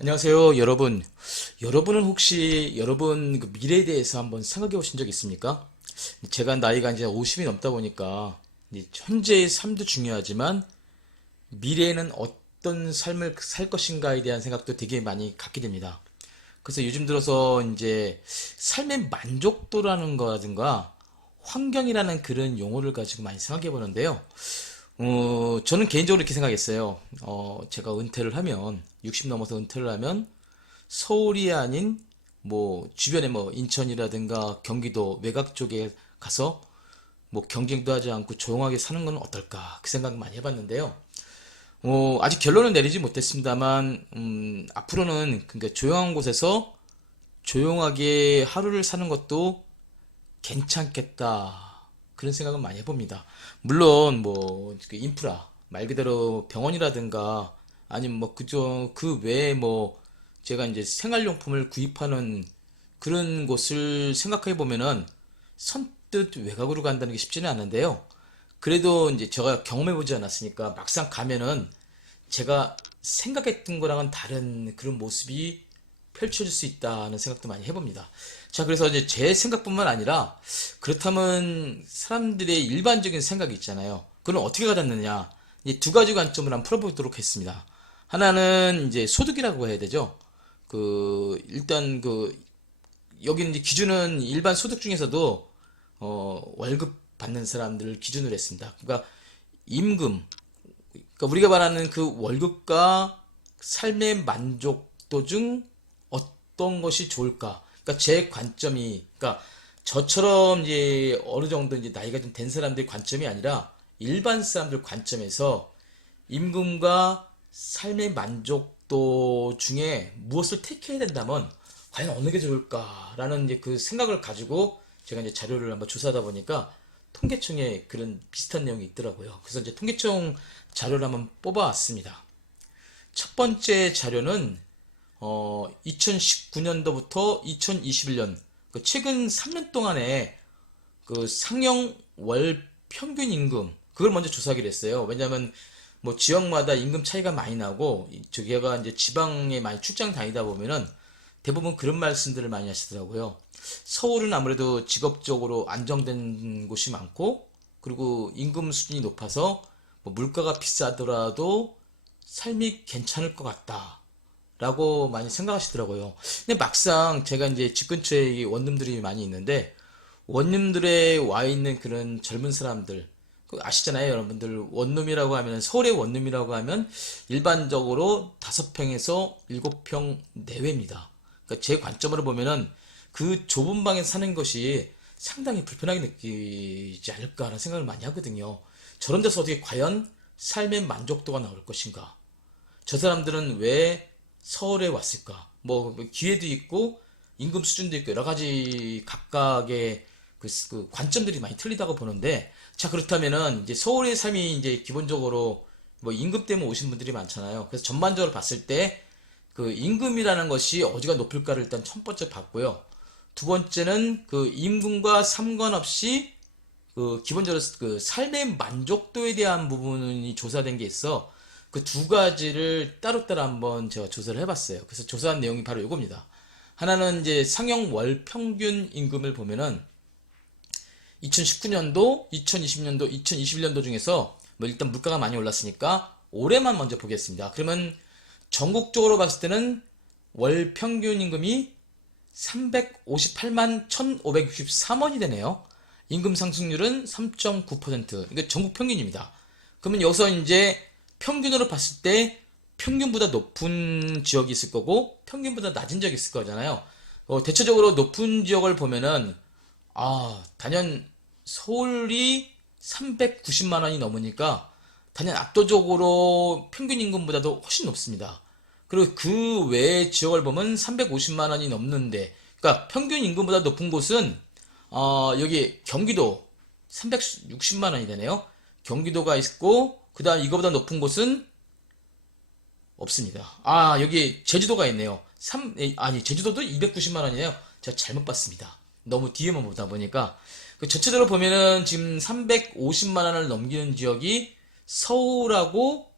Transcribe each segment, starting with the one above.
안녕하세요, 여러분. 여러분은 혹시 여러분 그 미래에 대해서 한번 생각해 보신 적 있습니까? 제가 나이가 이제 50이 넘다 보니까 이제 현재의 삶도 중요하지만 미래에는 어떤 삶을 살 것인가에 대한 생각도 되게 많이 갖게 됩니다. 그래서 요즘 들어서 이제 삶의 만족도라는 거라든가 환경이라는 그런 용어를 가지고 많이 생각해 보는데요. 저는 개인적으로 이렇게 생각했어요. 제가 은퇴를 하면, 60 넘어서 은퇴를 하면, 서울이 아닌, 뭐, 주변에 뭐, 인천이라든가 경기도 외곽 쪽에 가서, 뭐, 경쟁도 하지 않고 조용하게 사는 건 어떨까, 그 생각 많이 해봤는데요. 아직 결론은 내리지 못했습니다만, 앞으로는, 그러니까 조용한 곳에서 조용하게 하루를 사는 것도 괜찮겠다. 그런 생각은 많이 해봅니다. 물론 뭐 그 인프라 말 그대로 병원이라든가 아니면 뭐 그저 그 외에 뭐 제가 이제 생활용품을 구입하는 그런 곳을 생각해 보면은 선뜻 외곽으로 간다는 게 쉽지는 않은데요. 그래도 이제 제가 경험해 보지 않았으니까 막상 가면은 제가 생각했던 거랑은 다른 그런 모습이 펼쳐질 수 있다는 생각도 많이 해봅니다. 자, 그래서 이제 제 생각뿐만 아니라 그렇다면 사람들의 일반적인 생각이 있잖아요. 그건 어떻게 가졌느냐? 이제 두 가지 관점을 한번 풀어보도록 했습니다. 하나는 이제 소득이라고 해야 되죠. 일단 여기는 이제 기준은 일반 소득 중에서도 월급 받는 사람들을 기준으로 했습니다. 그러니까 임금, 그러니까 우리가 말하는 그 월급과 삶의 만족도 중 어떤 것이 좋을까? 그러니까 제 관점이, 그러니까 저처럼 이제 어느 정도 이제 나이가 좀 된 사람들의 관점이 아니라 일반 사람들 관점에서 임금과 삶의 만족도 중에 무엇을 택해야 된다면 과연 어느 게 좋을까라는 이제 그 생각을 가지고 제가 이제 자료를 한번 조사하다 보니까 통계청에 그런 비슷한 내용이 있더라고요. 그래서 이제 통계청 자료를 한번 뽑아왔습니다. 첫 번째 자료는 2019년도부터 2021년 그 최근 3년 동안에 그 상영 월 평균 임금 그걸 먼저 조사하기로 했어요. 왜냐하면 뭐 지역마다 임금 차이가 많이 나고 저기가 이제 지방에 많이 출장 다니다 보면은 대부분 그런 말씀들을 많이 하시더라고요. 서울은 아무래도 직업적으로 안정된 곳이 많고 그리고 임금 수준이 높아서 뭐 물가가 비싸더라도 삶이 괜찮을 것 같다. 라고 많이 생각하시더라고요. 근데 막상 제가 이제 집 근처에 이 원룸들이 많이 있는데 원룸들에 와 있는 그런 젊은 사람들 그 아시잖아요, 여러분들. 원룸이라고 하면 서울의 원룸이라고 하면 일반적으로 5평에서 7평 내외입니다. 그러니까 제 관점으로 보면은 그 좁은 방에 사는 것이 상당히 불편하게 느끼지 않을까 하는 생각을 많이 하거든요. 저런 데서 어떻게 과연 삶의 만족도가 나올 것인가? 저 사람들은 왜 서울에 왔을까? 뭐 기회도 있고 임금 수준도 있고 여러 가지 각각의 그 관점들이 많이 틀리다고 보는데 자 그렇다면은 이제 서울의 삶이 이제 기본적으로 뭐 임금 때문에 오신 분들이 많잖아요. 그래서 전반적으로 봤을 때 그 임금이라는 것이 어디가 높을까를 일단 첫 번째 봤고요. 두 번째는 그 임금과 상관없이 그 기본적으로 그 삶의 만족도에 대한 부분이 조사된 게 있어. 그 두 가지를 따로따로 한번 제가 조사를 해봤어요. 그래서 조사한 내용이 바로 이겁니다. 하나는 이제 상용 월 평균 임금을 보면은 2019년도, 2020년도, 2021년도 중에서 뭐 일단 물가가 많이 올랐으니까 올해만 먼저 보겠습니다. 그러면 전국적으로 봤을 때는 월 평균 임금이 358만 1,563원이 되네요. 임금 상승률은 3.9%. 이게 전국 평균입니다. 그러면 여기서 이제 평균으로 봤을 때 평균보다 높은 지역이 있을 거고 평균보다 낮은 지역이 있을 거잖아요. 대체적으로 높은 지역을 보면은 단연 서울이 390만 원이 넘으니까 단연 압도적으로 평균 임금보다도 훨씬 높습니다. 그리고 그 외의 지역을 보면 350만 원이 넘는데, 그러니까 평균 임금보다 높은 곳은 여기 경기도 360만 원이 되네요. 경기도가 있고 그다음 이거보다 높은 곳은 없습니다. 여기 제주도가 있네요. 아니 제주도도 290만 원이네요. 제가 잘못 봤습니다. 너무 뒤에만 보다 보니까 그 전체적으로 보면은 지금 350만 원을 넘기는 지역이 서울하고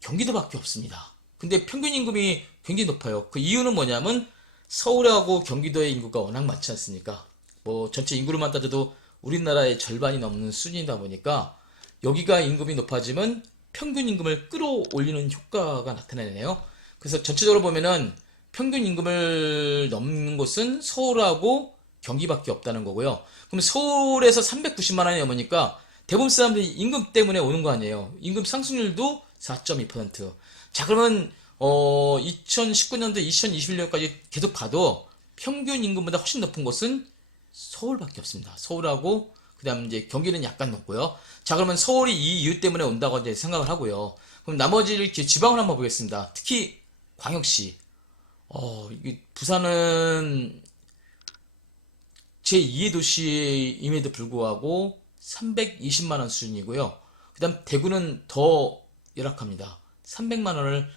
경기도밖에 없습니다. 근데 평균 임금이 굉장히 높아요. 그 이유는 뭐냐면 서울하고 경기도의 인구가 워낙 많지 않습니까? 뭐 전체 인구로만 따져도 우리나라의 절반이 넘는 수준이다 보니까 여기가 임금이 높아지면 평균 임금을 끌어올리는 효과가 나타나네요. 그래서 전체적으로 보면은 평균 임금을 넘는 곳은 서울하고 경기밖에 없다는 거고요. 그럼 서울에서 390만 원이 넘으니까 대부분 사람들이 임금 때문에 오는 거 아니에요. 임금 상승률도 4.2%. 자, 그러면 2019년도, 2021년까지 계속 봐도 평균 임금보다 훨씬 높은 곳은 서울밖에 없습니다. 서울하고 그다음 이제 경기는 약간 높고요. 자, 그러면 서울이 이 이유 때문에 온다고 이제 생각을 하고요. 그럼 나머지를 이렇게 지방을 한번 보겠습니다. 특히 광역시. 부산은 제2의 도시임에도 불구하고 320만 원 수준이고요. 그다음 대구는 더 열악합니다. 300만 원을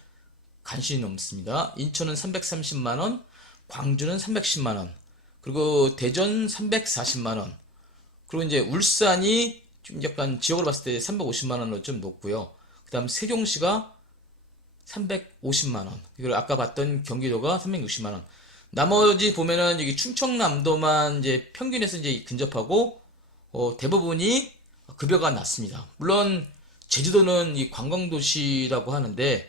간신히 넘습니다. 인천은 330만 원, 광주는 310만 원, 그리고 대전 340만 원, 그리고 이제 울산이 좀 약간 지역으로 봤을 때 350만 원으로 좀 높고요. 그다음 세종시가 350만 원. 그리고 아까 봤던 경기도가 360만 원. 나머지 보면은 여기 충청남도만 이제 평균에서 이제 근접하고 대부분이 급여가 낮습니다. 물론 제주도는 이 관광도시라고 하는데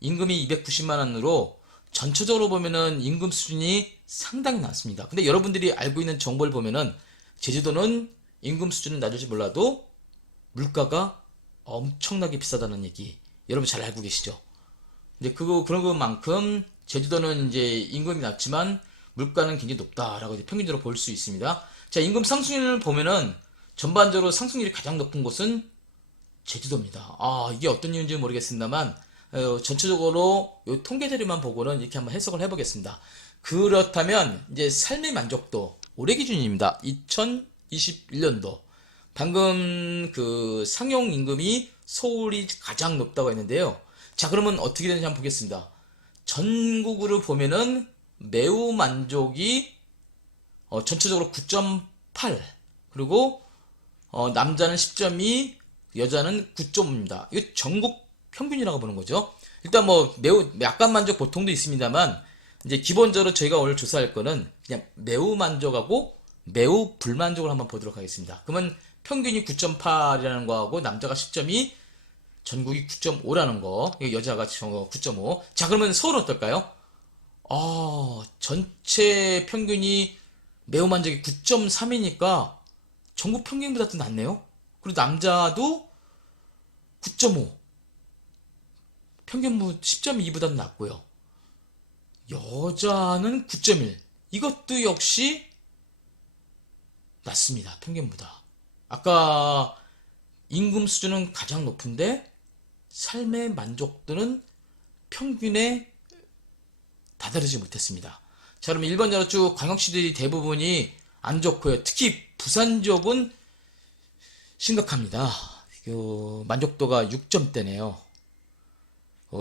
임금이 290만 원으로 전체적으로 보면은 임금 수준이 상당히 낮습니다. 근데 여러분들이 알고 있는 정보를 보면은 제주도는 임금 수준은 낮을지 몰라도 물가가 엄청나게 비싸다는 얘기 여러분 잘 알고 계시죠? 이제 그런 것만큼 제주도는 이제 임금이 낮지만 물가는 굉장히 높다라고 이제 평균적으로 볼 수 있습니다. 자, 임금 상승률을 보면은 전반적으로 상승률이 가장 높은 곳은 제주도입니다. 이게 어떤 이유인지 모르겠습니다만 전체적으로 이 통계 자료만 보고는 이렇게 한번 해석을 해보겠습니다. 그렇다면 이제 삶의 만족도 올해 기준입니다. 2021년도 방금 그 상용 임금이 서울이 가장 높다고 했는데요. 자, 그러면 어떻게 되는지 한번 보겠습니다. 전국으로 보면은 매우 만족이 전체적으로 9.8, 그리고 남자는 10.2, 여자는 9.5입니다. 이거 전국 평균이라고 보는 거죠. 일단 뭐 매우 약간 만족 보통도 있습니다만 이제 기본적으로 저희가 오늘 조사할 거는 그냥 매우 만족하고 매우 불만족을 한번 보도록 하겠습니다. 그러면 평균이 9.8이라는 거하고 남자가 10.2, 전국이 9.5라는 거, 여자가 9.5. 자, 그러면 서울은 어떨까요? 전체 평균이 매우 만족이 9.3이니까 전국 평균보다 더 낫네요. 그리고 남자도 9.5, 평균 10.2보다는 낫고요. 여자는 9.1. 이것도 역시 낮습니다. 평균보다. 아까 임금 수준은 가장 높은데 삶의 만족도는 평균에 다다르지 못했습니다. 자, 그럼 일반적으로 쭉 광역시들이 대부분이 안 좋고요. 특히 부산 지역은 심각합니다. 만족도가 6점대네요.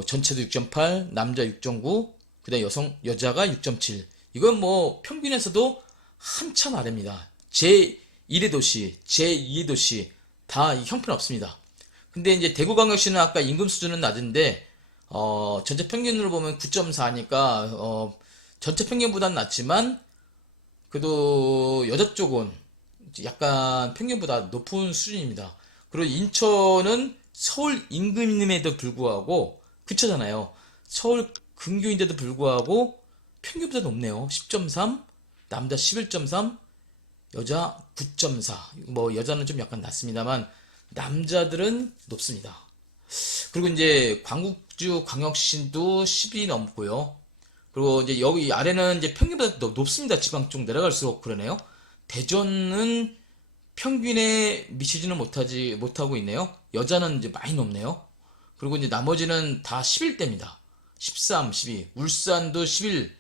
전체도 6.8, 남자 6.9, 그다음 여자가 6.7. 이건 뭐 평균에서도 한참 아래입니다. 제1의 도시, 제2의 도시 다 형편없습니다. 근데 이제 대구광역시는 아까 임금 수준은 낮은데 전체 평균으로 보면 9.4니까 전체 평균보다는 낮지만 그래도 여자 쪽은 약간 평균보다 높은 수준입니다. 그리고 인천은 서울 임금임에도 불구하고 그렇잖아요. 서울 근교인데도 불구하고 평균보다 높네요. 10.3, 남자 11.3, 여자 9.4. 뭐 여자는 좀 약간 낮습니다만 남자들은 높습니다. 그리고 이제 광국주 광역시도 10이 넘고요. 그리고 이제 여기 아래는 이제 평균보다 높습니다. 지방 쪽 내려갈수록 그러네요. 대전은 평균에 미치지는 못하고 있네요. 여자는 이제 많이 높네요. 그리고 이제 나머지는 다 11대입니다. 13, 12. 울산도 11.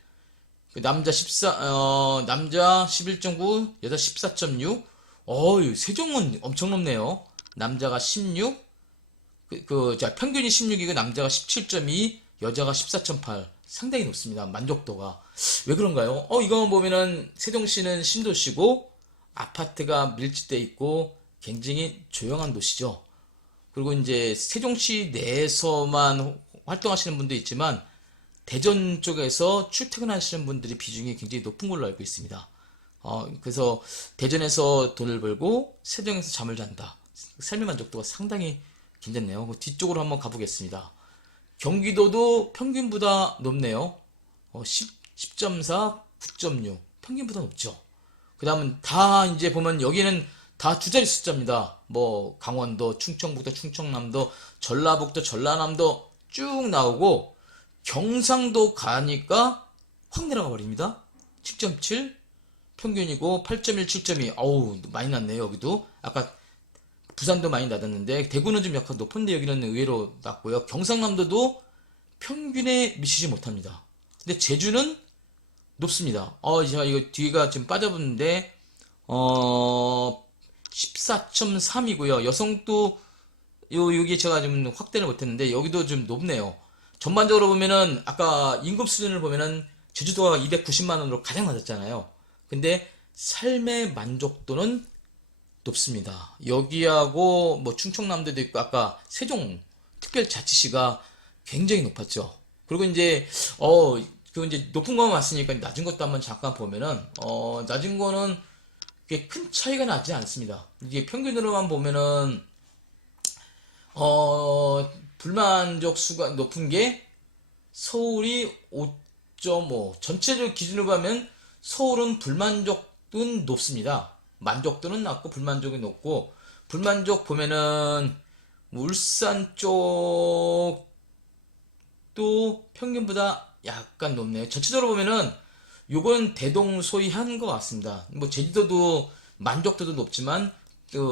남자 11.9, 여자 14.6. 세종은 엄청 높네요. 남자가 16, 자, 평균이 16이고 남자가 17.2, 여자가 14.8. 상당히 높습니다. 만족도가. 왜 그런가요? 이거 보면은 세종시는 신도시고 아파트가 밀집돼 있고 굉장히 조용한 도시죠. 그리고 이제 세종시 내에서만 활동하시는 분도 있지만 대전 쪽에서 출퇴근하시는 분들이 비중이 굉장히 높은 걸로 알고 있습니다. 그래서 대전에서 돈을 벌고 세종에서 잠을 잔다. 삶의 만족도가 상당히 괜찮네요. 그 뒤쪽으로 한번 가보겠습니다. 경기도도 평균보다 높네요. 10.4, 9.6. 평균보다 높죠. 그 다음은 다 이제 보면 여기는 다 두 자리 숫자입니다. 뭐 강원도, 충청북도, 충청남도, 전라북도, 전라남도 쭉 나오고 경상도 가니까 확 내려가 버립니다. 7.7 평균이고 8.1, 7.2. 어우 많이 났네요. 여기도 아까 부산도 많이 낮았는데 대구는 좀 약간 높은데 여기는 의외로 낮고요. 경상남도도 평균에 미치지 못합니다. 근데 제주는 높습니다. 제가 이거 뒤가 좀 빠져붙는데 14.3이고요. 여성도 여기 제가 좀 확대를 못했는데 여기도 좀 높네요. 전반적으로 보면은 아까 임금 수준을 보면은 제주도가 290만 원으로 가장 낮았잖아요. 근데 삶의 만족도는 높습니다. 여기하고 뭐 충청남도도 있고 아까 세종 특별자치시가 굉장히 높았죠. 그리고 이제 그 이제 높은 거만 왔으니까 낮은 것도 한번 잠깐 보면은 낮은 거는 꽤 큰 차이가 나지 않습니다. 이게 평균으로만 보면은 불만족 수가 높은 게 서울이 5.5 전체적 기준으로 보면 서울은 불만족도는 높습니다. 만족도는 낮고 불만족이 높고 불만족 보면은 울산 쪽도 평균보다 약간 높네요. 전체적으로 보면은 요건 대동소이한 것 같습니다. 뭐 제주도도 만족도도 높지만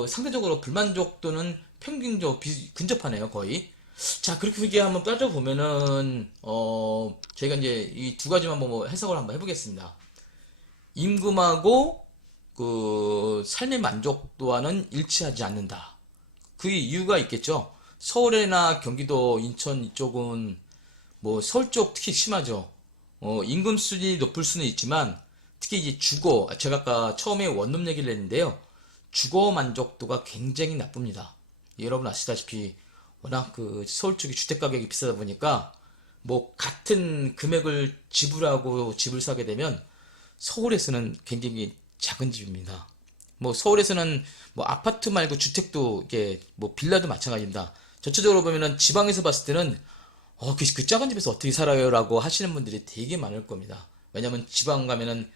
상대적으로 불만족도는 평균적 근접하네요 거의. 자 그렇게 이게 한번 따져보면은 저희가 이제 이 두 가지만 뭐 해석을 한번 해보겠습니다. 임금하고 그 삶의 만족도와는 일치하지 않는다. 그 이유가 있겠죠. 서울이나 경기도, 인천 이쪽은 뭐 서울 쪽 특히 심하죠. 임금 수준이 높을 수는 있지만 특히 이제 주거, 제가 아까 처음에 원룸 얘기를 했는데요. 주거 만족도가 굉장히 나쁩니다. 여러분 아시다시피 워낙 그 서울 쪽이 주택 가격이 비싸다 보니까 뭐 같은 금액을 지불하고 집을 사게 되면 서울에서는 굉장히 작은 집입니다. 뭐 서울에서는 뭐 아파트 말고 주택도 이게 뭐 빌라도 마찬가지입니다. 전체적으로 보면은 지방에서 봤을 때는 그 작은 집에서 어떻게 살아요? 라고 하시는 분들이 되게 많을 겁니다. 왜냐면 지방 가면은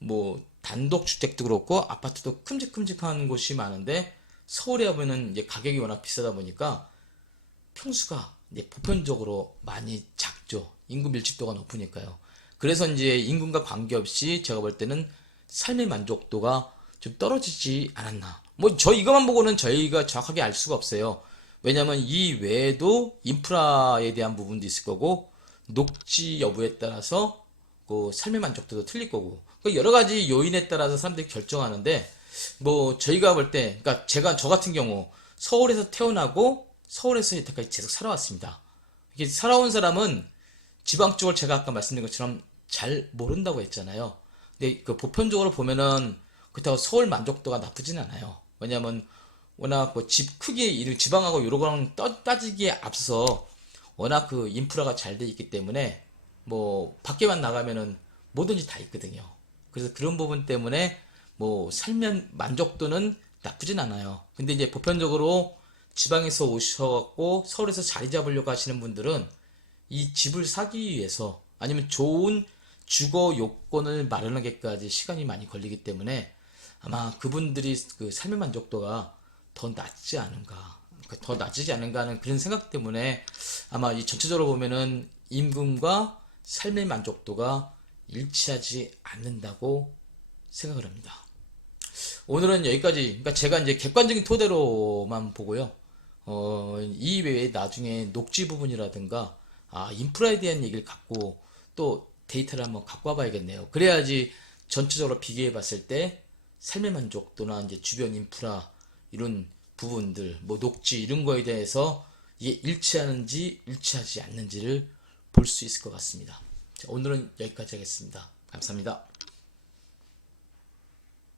뭐 단독 주택도 그렇고 아파트도 큼직큼직한 곳이 많은데 서울에 보면은 이제 가격이 워낙 비싸다 보니까 평수가 이제 보편적으로 많이 작죠. 인구 밀집도가 높으니까요. 그래서 이제 임금과 관계없이 제가 볼 때는 삶의 만족도가 좀 떨어지지 않았나. 뭐 저 이것만 보고는 저희가 정확하게 알 수가 없어요. 왜냐면 이 외에도 인프라에 대한 부분도 있을 거고 녹지 여부에 따라서 그 삶의 만족도도 틀릴 거고 그 여러 가지 요인에 따라서 사람들이 결정하는데 뭐 저희가 볼 때 그러니까 제가 저 같은 경우 서울에서 태어나고 서울에서 여태까지 계속 살아왔습니다. 이게 살아온 사람은 지방 쪽을 제가 아까 말씀드린 것처럼 잘 모른다고 했잖아요. 근데 그 보편적으로 보면은 그렇다고 서울 만족도가 나쁘진 않아요. 왜냐면 워낙 그 집 크기 지방하고 요런 거랑 따지기에 앞서 워낙 그 인프라가 잘 돼 있기 때문에 뭐 밖에만 나가면은 뭐든지 다 있거든요. 그래서 그런 부분 때문에 뭐 살면 만족도는 나쁘진 않아요. 근데 이제 보편적으로 지방에서 오셔갖고 서울에서 자리 잡으려고 하시는 분들은 이 집을 사기 위해서 아니면 좋은 주거 요건을 마련하기까지 시간이 많이 걸리기 때문에 아마 그분들이 그 삶의 만족도가 더 낮지 않은가, 그러니까 더 낮지 않은가 하는 그런 생각 때문에 아마 이 전체적으로 보면은 임금과 삶의 만족도가 일치하지 않는다고 생각을 합니다. 오늘은 여기까지, 그러니까 제가 이제 객관적인 토대로만 보고요. 이 외에 나중에 녹지 부분이라든가, 인프라에 대한 얘기를 갖고 또 데이터를 한번 갖고 와봐야겠네요. 그래야지 전체적으로 비교해 봤을 때 삶의 만족도나 이제 주변 인프라, 이런 부분들, 뭐 녹지 이런 거에 대해서 이게 일치하는지 일치하지 않는지를 볼 수 있을 것 같습니다. 자, 오늘은 여기까지 하겠습니다. 감사합니다.